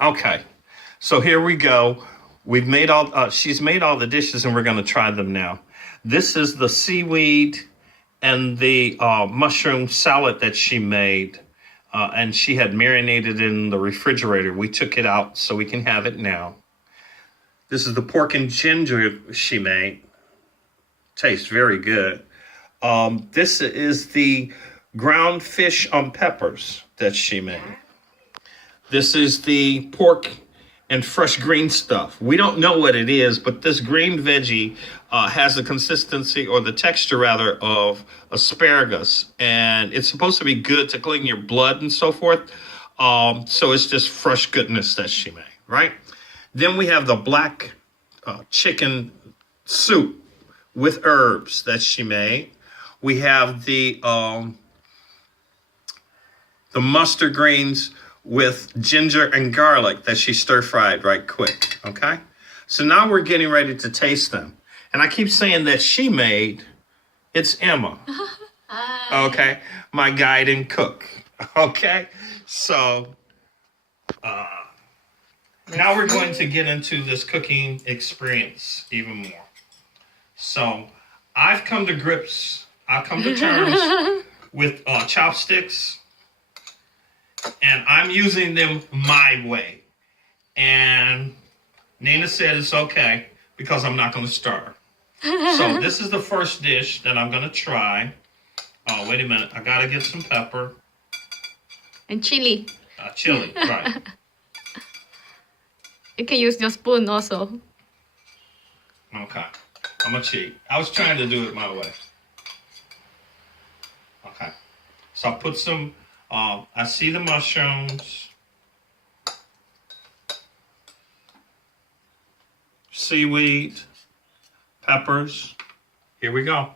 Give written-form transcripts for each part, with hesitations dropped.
Okay, so here we go. We've made all. She's made all the dishes, and we're going to try them now. This is the seaweed and the mushroom salad that she made, and she had marinated in the refrigerator. We took it out so we can have it now. This is the pork and ginger she made. Tastes very good. This is the ground fish on peppers that she made. This is the pork and fresh green stuff. We don't know what it is, but this green veggie has the consistency or the texture rather of asparagus, and it's supposed to be good to clean your blood and so forth. So it's just fresh goodness that she made, right? Then we have the black chicken soup with herbs that she made. We have the mustard greens with ginger and garlic that she stir fried right quick. Okay, so now we're getting ready to taste them. And I keep saying that she made. It's Emma. Okay, my guide and cook. Okay, so now we're going to get into this cooking experience even more. So I've come to terms with chopsticks, and I'm using them my way. And Nina said it's okay because I'm not going to starve. So this is the first dish that I'm going to try. Oh, wait a minute. I got to get some pepper. And chili. Chili, right. You can use your spoon also. Okay. I'm going to cheat. I was trying to do it my way. Okay. So I put some, I see the mushrooms, seaweed, peppers. Here we go.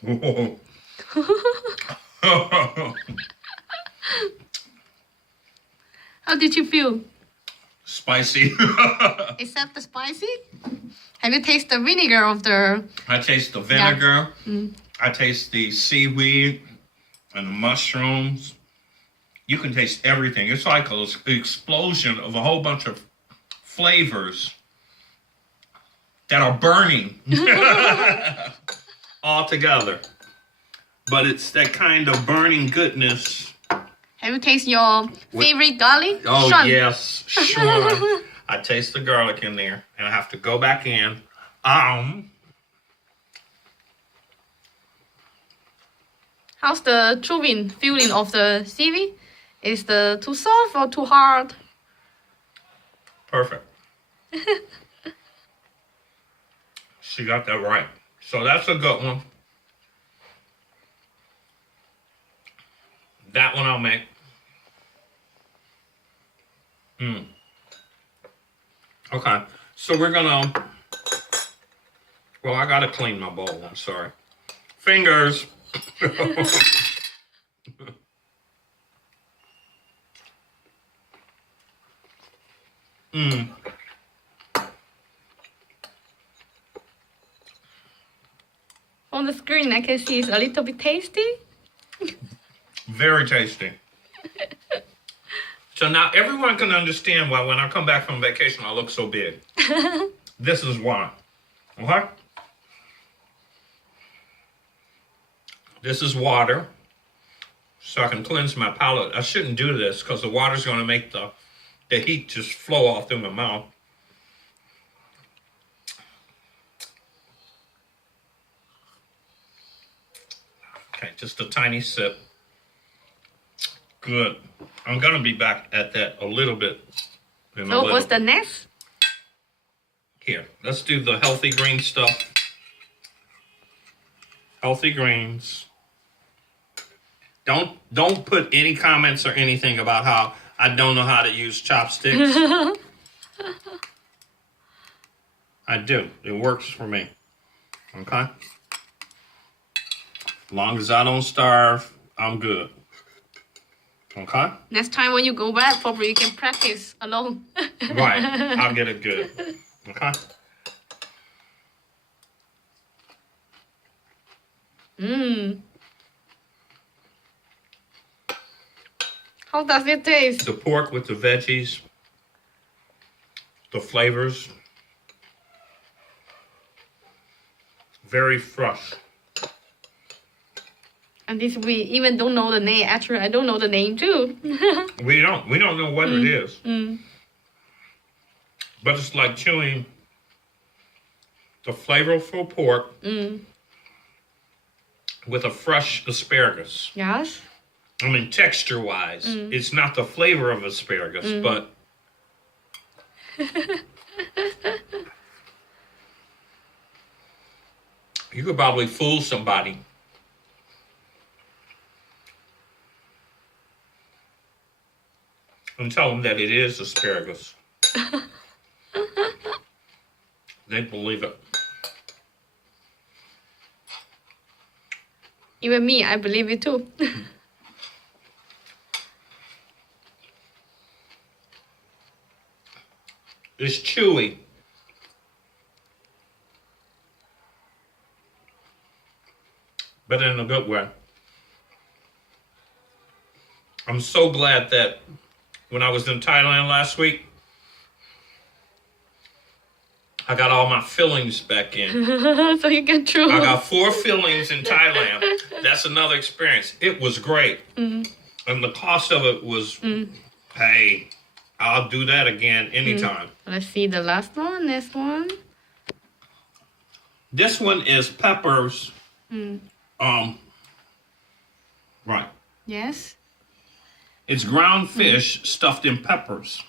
Whoa. How did you feel? Spicy. Except the spicy? Have you tasted the vinegar of the... I taste the vinegar. I taste the seaweed and the mushrooms. You can taste everything. It's like an explosion of a whole bunch of flavors that are burning all together. But it's that kind of burning goodness. Have you tasted your favorite garlic? Oh, Sean. yes, sure. I taste the garlic in there, and I have to go back in. How's the chewing feeling of the seaweed? Is the too soft or too hard? Perfect. She got that right. So that's a good one. That one I'll make. Okay. So we're gonna... Well, I gotta clean my bowl. I'm sorry. Fingers. On the screen, I can see it's a little bit tasty. Very tasty. So now everyone can understand why when I come back from vacation, I look so big. This is why. Okay? This is water, so I can cleanse my palate. I shouldn't do this because the water's going to make the heat just flow off through my mouth. Okay, just a tiny sip. Good. I'm going to be back at that a little bit. So what's the next? Here, let's do the healthy green stuff. Healthy greens. Don't put any comments or anything about how I don't know how to use chopsticks. I do. It works for me. Okay? As long as I don't starve, I'm good. Okay? Next time when you go back, probably you can practice alone. Right. I'll get it good. Okay? Mmm. How does it taste? The pork with the veggies, the flavors, very fresh. And this we even don't know the name. Actually, I don't know the name too. We don't know what it is, Mm. but it's like chewing the flavorful pork Mm. with a fresh asparagus. Yes. I mean, texture-wise, it's not the flavor of asparagus, but you could probably fool somebody. And tell them that it is asparagus. They believe it. Even me, I believe it too. It's chewy. But in a good way. I'm so glad that when I was in Thailand last week, I got all my fillings back in. So you can chew. I got 4 fillings in Thailand. That's another experience. It was great. And the cost of it was, hey, I'll do that again anytime. Let's see the last one. Next one. This one is peppers. Right. Yes. It's ground fish stuffed in peppers.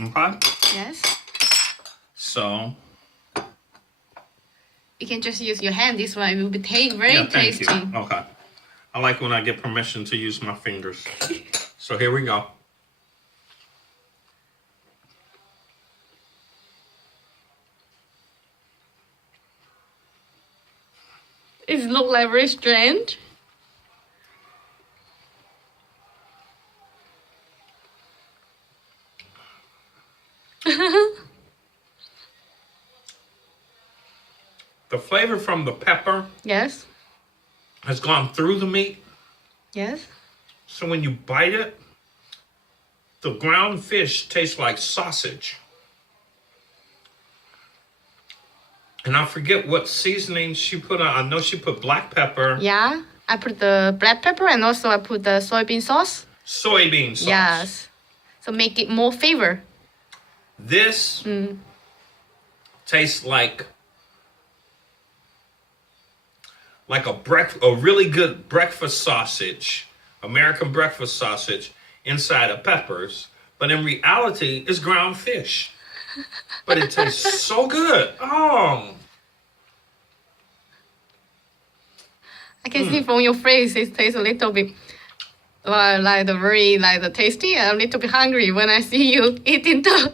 Okay? Yes. So, You can just use your hand. This one it will be very yeah, thank tasty. you. Okay. I like when I get permission to use my fingers. So here we go. It look like very strange. The flavor from the pepper Yes. has gone through the meat. Yes. So when you bite it, the ground fish tastes like sausage. And I forget what seasoning she put on. I know she put black pepper, Yeah. I put the black pepper and also I put the soybean sauce. soybean sauce. Yes. So make it more flavor. This tastes like a really good breakfast sausage, American breakfast sausage inside of peppers, but in reality it's ground fish. But it tastes so good. Oh, I can see from your face it tastes a little bit like the tasty and a little bit hungry when I see you eating too.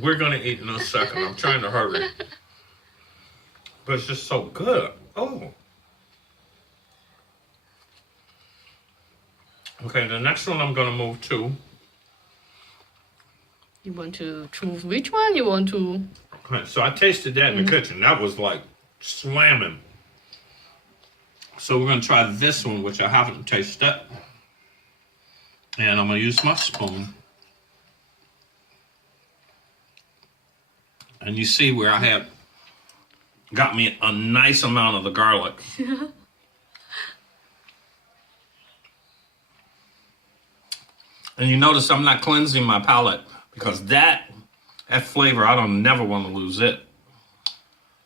we're gonna eat in a second. I'm trying to hurry. But it's just so good. Oh. Okay, the next one I'm gonna move to. You want to choose which one you want to? Okay, so I tasted that in the kitchen. That was like slamming. So we're gonna try this one, which I haven't tasted. And I'm gonna use my spoon. And you see where I have got me a nice amount of the garlic. And you notice I'm not cleansing my palate because that flavor, I don't never want to lose it.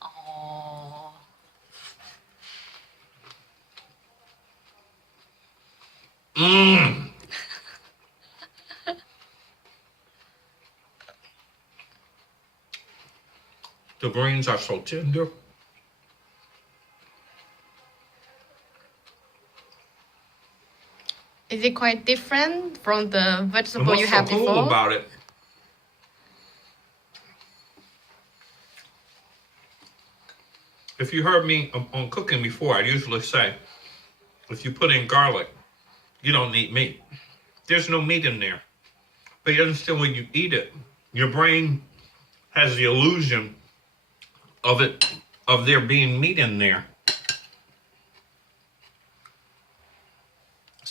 Oh. Mmm. The greens are so tender. Is it quite different from the And vegetable what's you so have cool before? about it, if you heard me on cooking before, I usually say, if you put in garlic, you don't need meat. There's no meat in there. But yet still when you eat it, your brain has the illusion of there being meat in there.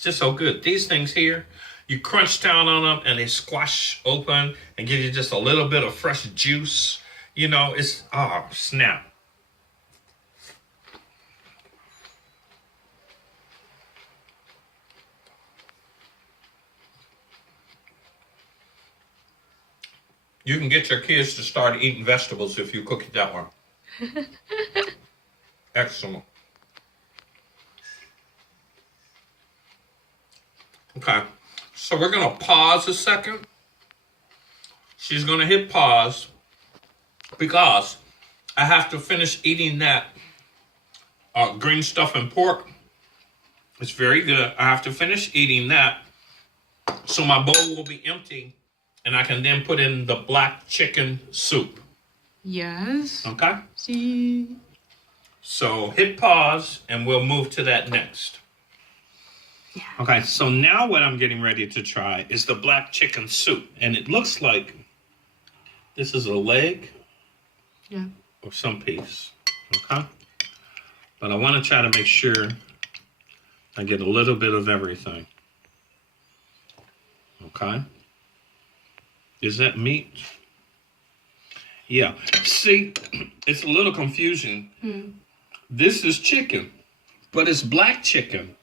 It's just so good. These things here, you crunch down on them and they squash open and give you just a little bit of fresh juice. You know, it's, oh, snap. You can get your kids to start eating vegetables if you cook it that way. Excellent. Okay, so we're gonna pause a second. She's gonna hit pause because I have to finish eating that green stuff and pork. It's very good. I have to finish eating that so my bowl will be empty and I can then put in the black chicken soup. Yes. Okay? See. So hit pause and we'll move to that next. Yeah. Okay, so now what I'm getting ready to try is the black chicken soup. And it looks like this is a leg Yeah. or some piece. Okay? But I want to try to make sure I get a little bit of everything. Okay? Is that meat? Yeah. See, it's a little confusing. This is chicken, but it's black chicken.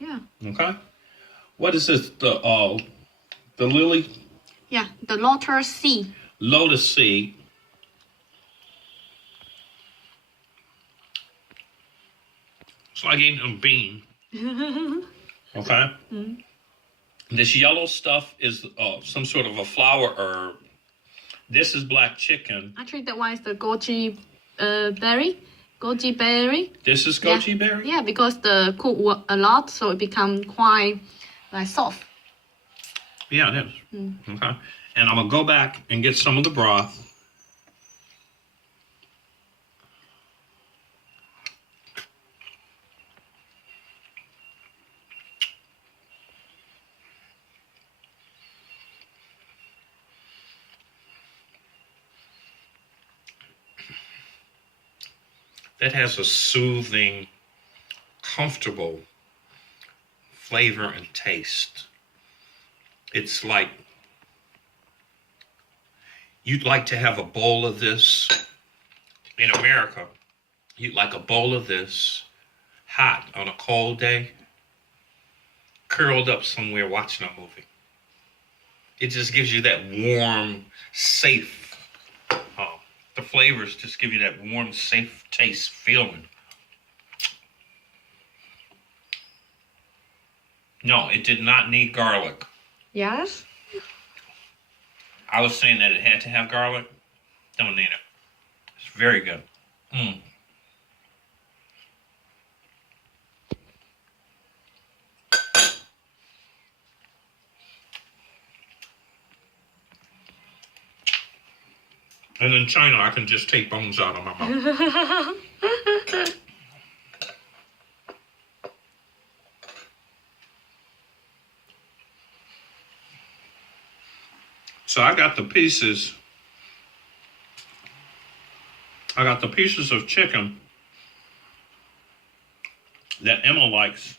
Yeah. Okay? What is this? The lily? Yeah. The lotus seed. Lotus seed. It's like eating a bean. Okay? This yellow stuff is some sort of a flower herb. This is black chicken. Actually, that one is the goji berry. Goji berry. This is goji berry? Yeah, because the cook a lot, so it become quite like soft. Yeah, it is. Okay. And I'm going to go back and get some of the broth. That has a soothing, comfortable flavor and taste. It's like you'd like to have a bowl of this in America. You'd like a bowl of this hot on a cold day, curled up somewhere watching a movie. It just gives you that warm, safe, the flavors just give you that warm, safe taste feeling. No, it did not need garlic. Yes. I was saying that it had to have garlic. Don't need it. It's very good. And in China, I can just take bones out of my mouth. So I got the pieces. I got the pieces of chicken that Emma likes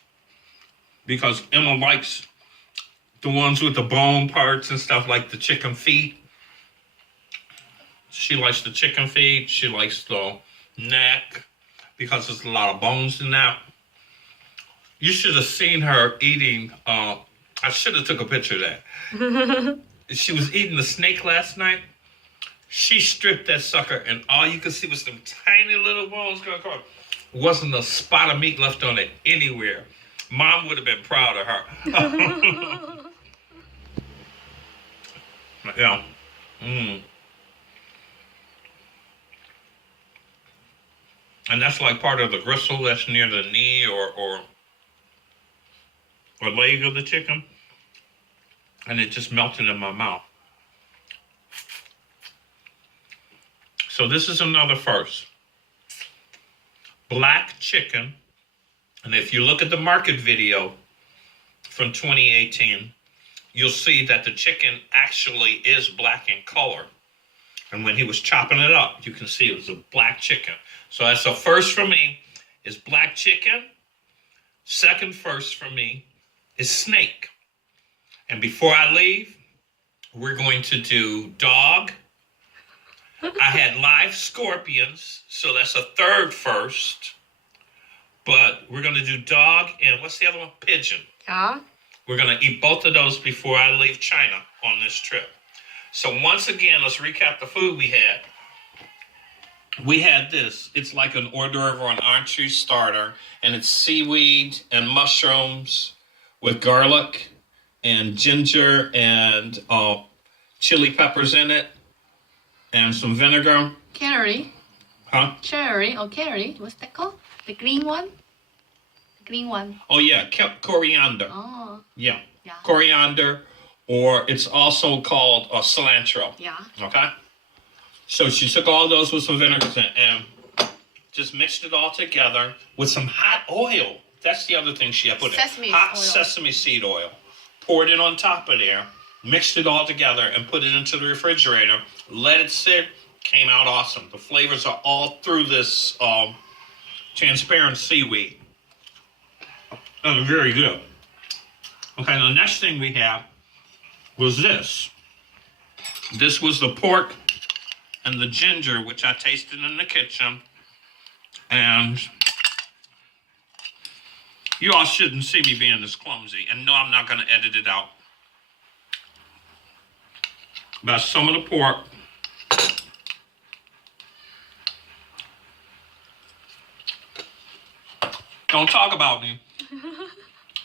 because Emma likes the ones with the bone parts and stuff, like the chicken feet. She likes the chicken feet. She likes the neck because there's a lot of bones in that. You should have seen her eating. I should have took a picture of that. She was eating the snake last night. She stripped that sucker, and all you could see was them tiny little bones going across. Wasn't a spot of meat left on it anywhere. Mom would have been proud of her. Yeah. And that's like part of the gristle that's near the knee or leg of the chicken. And it just melted in my mouth. So this is another first. Black chicken. And if you look at the market video from 2018, you'll see that the chicken actually is black in color. And when he was chopping it up, you can see it was a black chicken. So that's the first for me is black chicken. Second first for me is snake. And before I leave, we're going to do dog. I had live scorpions, so that's a third first. But we're going to do dog and what's the other one? Pigeon. Yeah. We're going to eat both of those before I leave China on this trip. So once again, let's recap the food we had. We had this. It's like an hors d'oeuvre or an entree starter, and it's seaweed and mushrooms with garlic and ginger and chili peppers in it and some vinegar. Carry. Huh? Cherry or carry. What's that called? The green one? The green one. Oh, yeah, coriander. Oh. Yeah. Yeah. Coriander, or it's also called cilantro. Yeah. Okay? So she took all those with some vinegar and just mixed it all together with some hot oil. That's the other thing she had put in. Sesame Hot oil. sesame seed oil. Poured it on top of there, mixed it all together, and put it into the refrigerator. Let it sit. Came out awesome. The flavors are all through this transparent seaweed. Very good. Okay, the next thing we have was this. This was the pork and the ginger, which I tasted in the kitchen. And you all shouldn't see me being this clumsy. And no, I'm not going to edit it out. But some of the pork. Don't talk about me.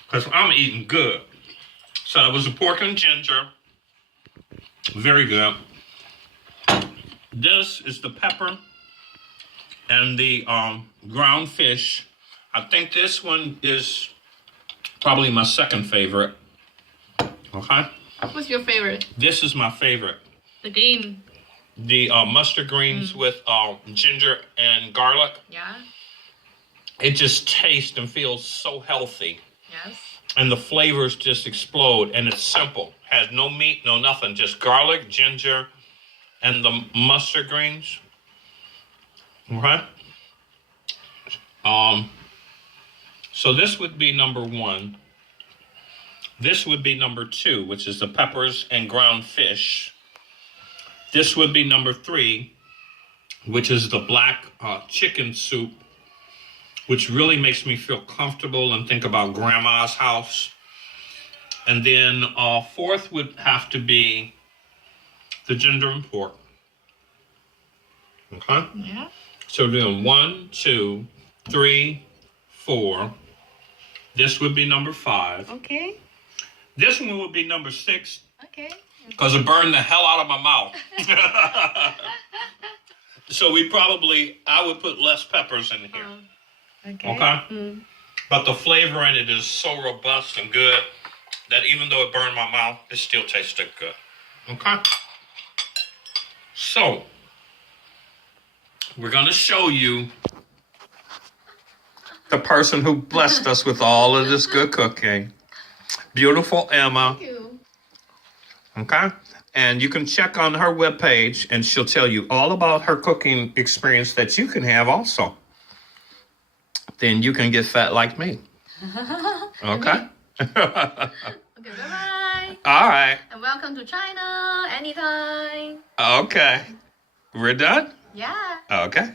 Because I'm eating good. So it was the pork and ginger. Very good. This is the pepper and the ground fish. I think this one is probably my second favorite. Okay? What's your favorite? This is my favorite. The green. The mustard greens with ginger and garlic. Yeah. It just tastes and feels so healthy. Yes. And the flavors just explode. And it's simple. Has no meat, no nothing. Just garlic, ginger, and the mustard greens. Okay? So this would be number one. This would be number two, which is the peppers and ground fish. This would be number three, which is the black chicken soup, which really makes me feel comfortable and think about grandma's house. And then fourth would have to be the ginger and pork. Okay? Yeah. So we're doing 1, 2, 3, 4. This would be number 5. Okay. This one would be number 6 Okay. because it burned the hell out of my mouth. So I would put less peppers in here. Okay. Okay? Mm. But the flavor in it is so robust and good that even though it burned my mouth, it still tasted good. Okay? So, we're going to show you the person who blessed us with all of this good cooking. Beautiful Emma. Thank you. Okay? And you can check on her webpage and she'll tell you all about her cooking experience that you can have also. Then you can get fat like me. Okay? Okay, bye-bye. All right. And welcome to China anytime. Okay. We're done? Yeah. Okay.